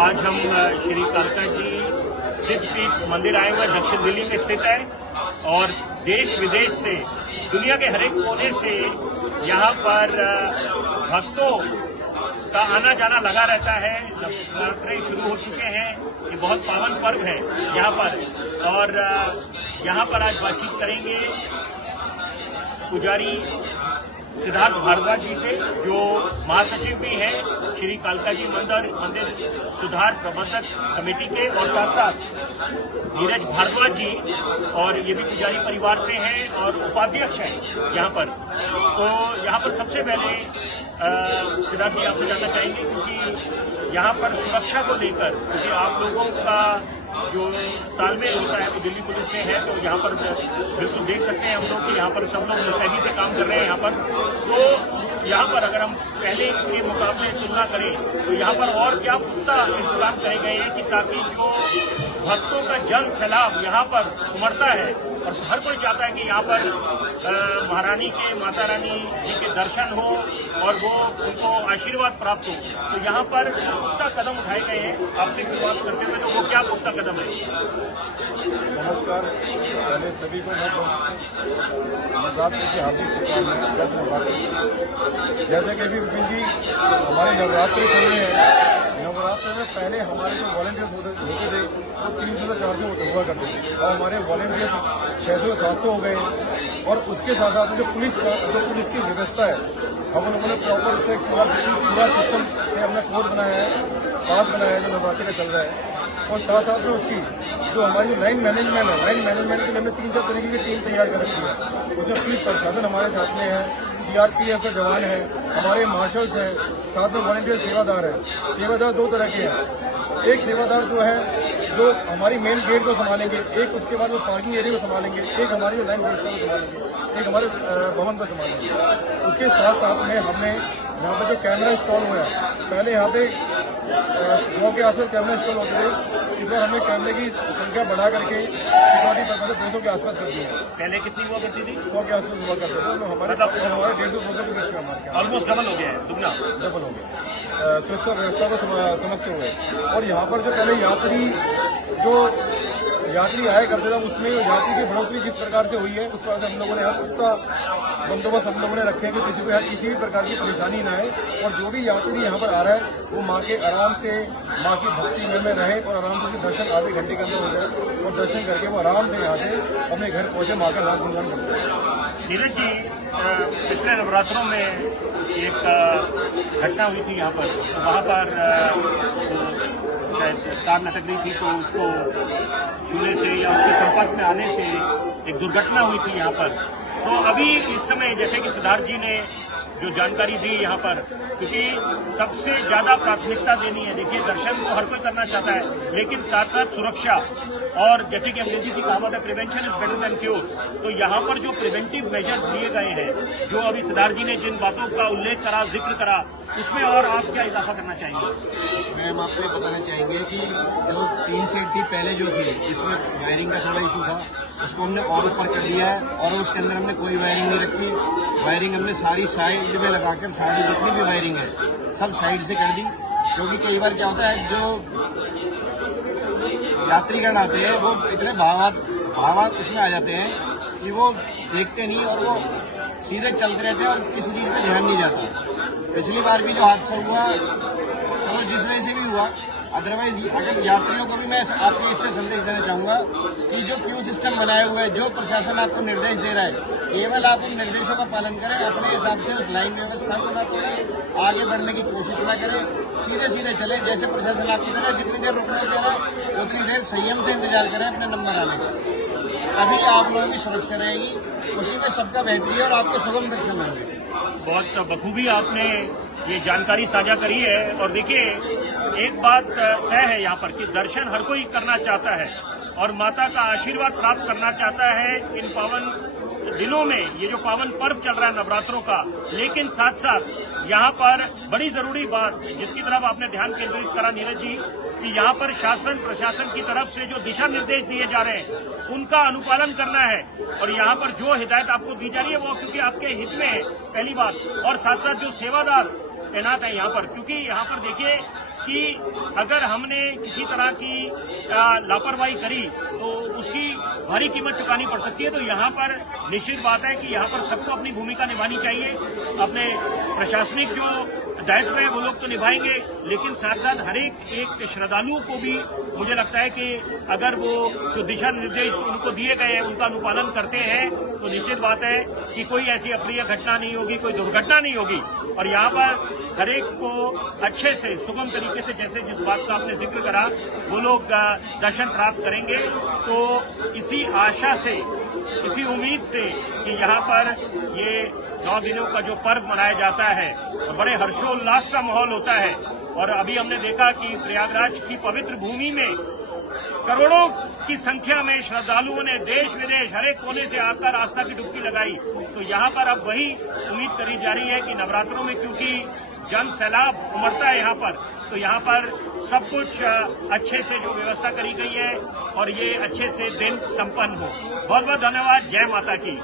आज हम श्री कालका जी सिद्धपीठ मंदिर आए हुए दक्षिण दिल्ली में स्थित है और देश विदेश से दुनिया के हर एक कोने से यहाँ पर भक्तों का आना जाना लगा रहता है। नवरात्रे शुरू हो चुके हैं, ये बहुत पावन पर्व है यहाँ पर। और यहाँ पर आज बातचीत करेंगे पुजारी सिद्धार्थ भारद्वाज जी से, जो महासचिव भी हैं श्री कालका जी मंदिर सुधार प्रबंधक कमेटी के, और साथ साथ नीरज भारद्वाज जी, और ये भी पुजारी परिवार से हैं और उपाध्यक्ष हैं यहाँ पर। तो यहाँ पर सबसे पहले सिद्धार्थ जी आपसे जानना चाहेंगे, क्योंकि यहाँ पर सुरक्षा को लेकर, क्योंकि आप लोगों का जो तालमेल होता है वो दिल्ली पुलिस से है, तो यहाँ पर बिल्कुल देख सकते हैं हम लोग कि यहाँ पर सब लोग मुस्तैदी से काम कर रहे हैं यहाँ पर। तो यहाँ पर अगर हम पहले के मुकाबले तुलना करें तो यहाँ पर और क्या पुख्ता इंतजाम करे गए हैं कि ताकि जो भक्तों का जन सैलाब यहाँ पर उमड़ता है और हर कोई चाहता है कि यहाँ पर महारानी के, माता रानी जी के दर्शन हो और वो उनको आशीर्वाद प्राप्त हो, तो यहाँ पर पुख्ता कदम उठाए गए हैं। आपसे शुरुआत करते हुए तो वो क्या पुख्ता कदम है? नमस्कार, पहले सभी को नवरात्रि की हार्दिक शुभकामनाएं। जैसे कि अभी विपिन जी हमारे नवरात्रि चल रहे हैं, नवरात्रि में पहले हमारे जो वॉलंटियर्स होते थे वो 300 से 400 हुआ करते थे, और हमारे वॉलंटियर्स 600 से 700 हो गए। और उसके साथ साथ जो पुलिस की व्यवस्था है, हम लोगों ने प्रॉपर से पूरा सिस्टम से हमने कोड बनाया है, पास बनाया है जो नवरात्रि का चल रहा है। और साथ साथ में उसकी जो हमारी लाइन मैनेजमेंट है, लाइन मैनेजमेंट के लिए हमने 3-4 तरीके की टीम तैयार कर रखी है। उसमें पुलिस प्रशासन हमारे साथ में है, सीआरपीएफ के जवान हैं, हमारे मार्शल्स हैं, साथ में वॉलंटियर सेवादार हैं। सेवादार 2 तरह के हैं, एक सेवादार जो है जो हमारी मेन गेट को संभालेंगे, एक उसके बाद वो पार्किंग एरिया को संभालेंगे, एक हमारी जो लाइन व्यवस्था को संभालेंगे, एक हमारे भवन को संभालेंगे। उसके साथ साथ में हमने यहाँ पे जो कैमरा इंस्टॉल हुआ है, पहले यहाँ पे 100 के आसपास कैमरा इंस्टॉल होते थे, इस बार हमने कैमरे की संख्या बढ़ा करके सिक्योरिटी पर्पज 200 के आसपास कर दी है। पहले कितनी हुआ करती थी? 100 के आसपास हुआ करते थे, तो हमारे 150-200 के बीच में हमारे ऑलमोस्ट डबल हो गया है, दुगना डबल हो गया सुरक्षा व्यवस्था को समझते हुए। और यहाँ पर जो पहले यात्री आया करते थे, उसमें यात्री की बढ़ोतरी किस प्रकार से हुई है, उस पर हम लोगों ने यहाँ पुख्ता बंदोबस्त हम लोगों ने रखे हैं कि किसी को यहाँ किसी भी प्रकार की परेशानी न आए। और जो भी यात्री यहाँ पर आ रहा है वो माँ के आराम से, माँ की भक्ति में रहे और आराम से दर्शन आधे घंटे के अंदर हो जाए, और दर्शन करके वो आराम से यहाँ से अपने घर पहुंचे, माँ का नाम गुणगान करते हैं। नीरज जी, पिछले नवरात्रों में एक घटना हुई थी यहाँ पर, तो वहाँ पर शायद कार लटक रही थी, तो उसको छूने से या उसके संपर्क में आने से एक दुर्घटना हुई थी यहाँ पर। तो अभी इस समय जैसे कि सिद्धार्थ जी ने जो जानकारी दी यहाँ पर, क्योंकि सबसे ज्यादा प्राथमिकता देनी है, देखिए दर्शन तो हर कोई करना चाहता है, लेकिन साथ साथ सुरक्षा, और जैसे कि अंग्रेजी की कहावत है prevention is better than cure, तो यहाँ पर जो प्रिवेंटिव मेजर्स लिए गए हैं, जो अभी सिद्धार्थ जी ने जिन बातों का उल्लेख करा, जिक्र करा, उसमें और आप क्या इजाफा करना चाहेंगे? इसमें हम आपसे बताना चाहेंगे कि जो 3 सेट थी पहले जो थी, इसमें वायरिंग का थोड़ा इशू था, उसको हमने और ऊपर कर दिया है, और उसके अंदर हमने कोई वायरिंग नहीं रखी। वायरिंग हमने सारी साइड में लगाकर सारी जितनी भी वायरिंग है सब साइड से कर दी, क्योंकि कई बार क्या होता है जो यात्रीगण आते हैं वो इतने भावात उसमें आ जाते हैं कि वो देखते नहीं और वो सीधे चलते रहते हैं और किसी चीज पे ध्यान नहीं जाता। पिछली बार भी जो हादसा हुआ, चलो जिस वजह से भी हुआ, अदरवाइज अगर यात्रियों को भी मैं आपको इससे संदेश देना चाहूंगा कि जो क्यू सिस्टम बनाया हुआ है, जो प्रशासन आपको निर्देश दे रहा है, केवल आप उन निर्देशों का पालन करें, अपने हिसाब से उस लाइन व्यवस्था को न करें, आगे बढ़ने की कोशिश न करें, सीधे सीधे चले। जैसे प्रशासन आपकी तरह जितनी देर रुकने दे रहा है उतनी देर संयम से इंतजार करें अपने नंबर आने का, तभी आप लोगों की सुरक्षा रहेगी, उसी में सबका बेहतरी और आपको सुगम दर्शन होंगे। बहुत बखूबी आपने ये जानकारी साझा करी है। और देखिए, एक बात तय है यहाँ पर कि दर्शन हर कोई करना चाहता है और माता का आशीर्वाद प्राप्त करना चाहता है इन पावन दिनों में, ये जो पावन पर्व चल रहा है नवरात्रों का। लेकिन साथ साथ यहाँ पर बड़ी जरूरी बात जिसकी तरफ आपने ध्यान केंद्रित करा नीरज जी, कि यहाँ पर शासन प्रशासन की तरफ से जो दिशा निर्देश दिए जा रहे हैं उनका अनुपालन करना है, और यहाँ पर जो हिदायत आपको दी जा रही है वो क्योंकि आपके हित में है, पहली बात। और साथ साथ जो सेवादार तैनात है यहाँ पर, क्योंकि यहाँ पर देखिए कि अगर हमने किसी तरह की लापरवाही करी तो उसकी भारी कीमत चुकानी पड़ सकती है। तो यहाँ पर निश्चित बात है कि यहाँ पर सबको अपनी भूमिका निभानी चाहिए। अपने प्रशासनिक जो दायित्व है वो लोग तो निभाएंगे, लेकिन साथ साथ हर एक श्रद्धालुओं को भी मुझे लगता है कि अगर वो जो दिशा निर्देश उनको दिए गए हैं उनका अनुपालन करते हैं तो निश्चित बात है कि कोई ऐसी अप्रिय घटना नहीं होगी, कोई दुर्घटना नहीं होगी। और यहाँ पर हर एक को अच्छे से सुगम तरीके से, जैसे जिस बात का आपने जिक्र करा, वो लोग दर्शन प्राप्त करेंगे। तो इसी आशा से, इसी उम्मीद से कि यहाँ पर ये 9 दिनों का जो पर्व मनाया जाता है और बड़े हर्षोल्लास का माहौल होता है। और अभी हमने देखा कि प्रयागराज की पवित्र भूमि में करोड़ों की संख्या में श्रद्धालुओं ने देश विदेश हर एक कोने से आकर आस्था की डुबकी लगाई। तो यहाँ पर अब वही उम्मीद करी जा रही है कि नवरात्रों में, क्योंकि जन सैलाब उमड़ता है यहाँ पर, तो यहाँ पर सब कुछ अच्छे से जो व्यवस्था करी गई है और ये अच्छे से दिन संपन्न हो। बहुत बहुत धन्यवाद। जय माता की।